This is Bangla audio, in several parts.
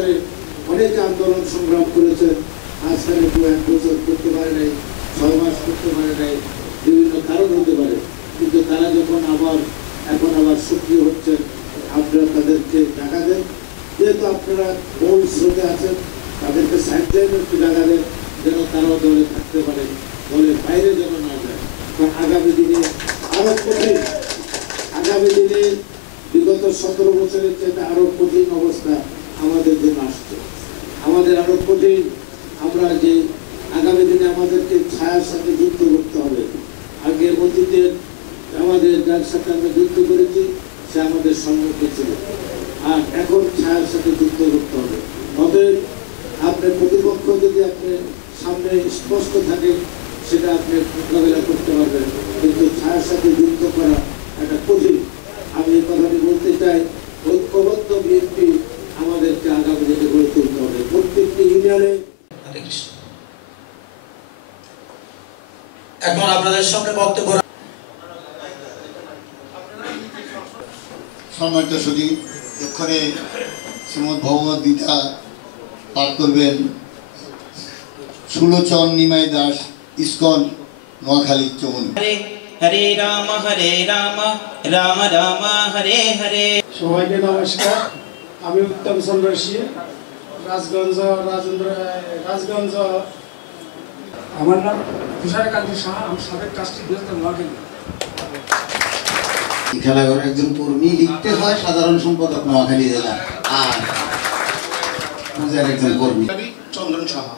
বছরে অনেক আন্দোলন সংগ্রাম করেছেন, আজকাল কেউ 1 বছর করতে পারে নাই, 6 মাস করতে পারে নাই, বিভিন্ন কারণ হতে পারে। কিন্তু তারা যখন এখন আবার সক্রিয় হচ্ছেন, আপনারা তাদেরকে টাকা দেন। যেহেতু আপনারা মূল স্রোতে আছেন, তাদেরকে সাইডলাইনে একটু টাকা দেন, যেন তারাও দলে থাকতে পারে, দলের বাইরে যেন না যায়। কারণ আগামী দিনে আরো কঠিন, বিগত 17 বছরের চেয়ে আরো কঠিন অবস্থা আমাদের জন্য আসছে। আমাদের আরো কঠিন, আমরা যে আগামী দিনে আমাদেরকে ছায়ার সাথে যুদ্ধ করতে হবে। আগে অতীতের আমাদের যার সাথে আমরা যুদ্ধ করেছি সে আমাদের সম্মুখে ছিল, আর এখন ছায়ার সাথে যুদ্ধ করতে হবে। অতএব আপনার প্রতিপক্ষ যদি আপনি সামনে স্পষ্ট থাকে, সেটা আপনি মোকাবেলা করতে পারবেন, কিন্তু ছায়ার সাথে যুদ্ধ করা একটা কঠিন। আমি এই কথাটি বলতে চাই, ঐক্যবদ্ধ বিএনপি আমাদেরকে আগামী দিনে গড়ে তুলতে হবে। প্রত্যেকটি ইউনিয়নে এখন আপনাদের সামনে বক্তব্য সম্মানিত সুধী, এক্ষণে শ্রীমদ ভগবত গীতা পাঠ করবেন সুলোচন নিমাই দাস, ইস্কন, নোয়াখালী, চৌমনি। হরে রাম রাম রাম হরে হরে। সবাইকে নমস্কার। আমি উত্তম চন্দ্র সিং, রাজগঞ্জ। আমার নাম তুষারকান্তি সাহা, আমি সাবেক ট্রাস্টি বৃহত্তর নোয়াখালী। খেলাঘরের একজন কর্মী, লিখতে হয় সাধারণ সম্পাদক নোয়াখালী জেলা, আর পূজার একজন কর্মী চন্দন সাহা।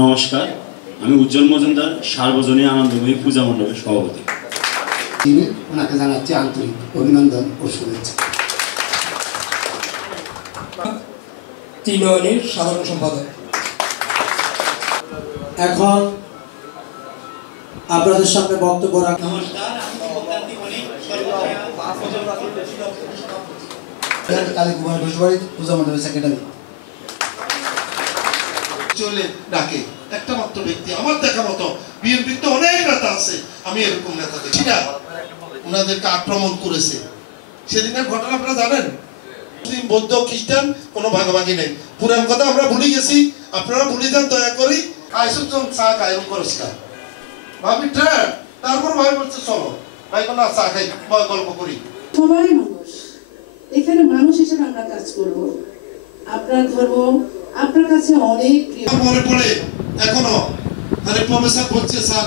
নমস্কার, আমি উজ্জ্বল মজুমদার, সার্বজনীন আনন্দময়ী পূজা মণ্ডপের সভাপতি। ওনাকে জানাচ্ছি আন্তরিক অভিনন্দন ও শুভেচ্ছা। তিনয়নের সাধারণ সম্পাদক। এখন আপনাদের সামনে বক্তব্য রাখা। কালীকুমার ঘোষবাড়ি, পূজা মণ্ডপের সেক্রেটারি। চলে ডাকে একটা মাত্র ব্যক্তি, আমার দেখা মতো বিএনপির তো অনেক নেতা আছে, আমি এরকম নেতা দেখি না, ওনাদেরকে আক্রমণ করেছে। সেদিনের ঘটনা আপনারা জানেন, মুসলিম, বৌদ্ধ, খ্রিস্টান কোনো ভাগাভাগি নেই। পুরান কথা আমরা ভুলে গেছি, আপনারা ভুলে যান দয়া করি। আইসুজন চা খাই করস্কার ভাবি ট্রেন, তারপর ভাই বলছে চলো ভাই কোনো চা খাই গল্প করি। সবাই মানুষ, এখানে মানুষ হিসেবে আমরা কাজ করব। আপনার ধর্ম আপনার কাছে অনেক প্রিয়। মনে পড়ে এখনো, আরে প্রফেসর বলছে স্যার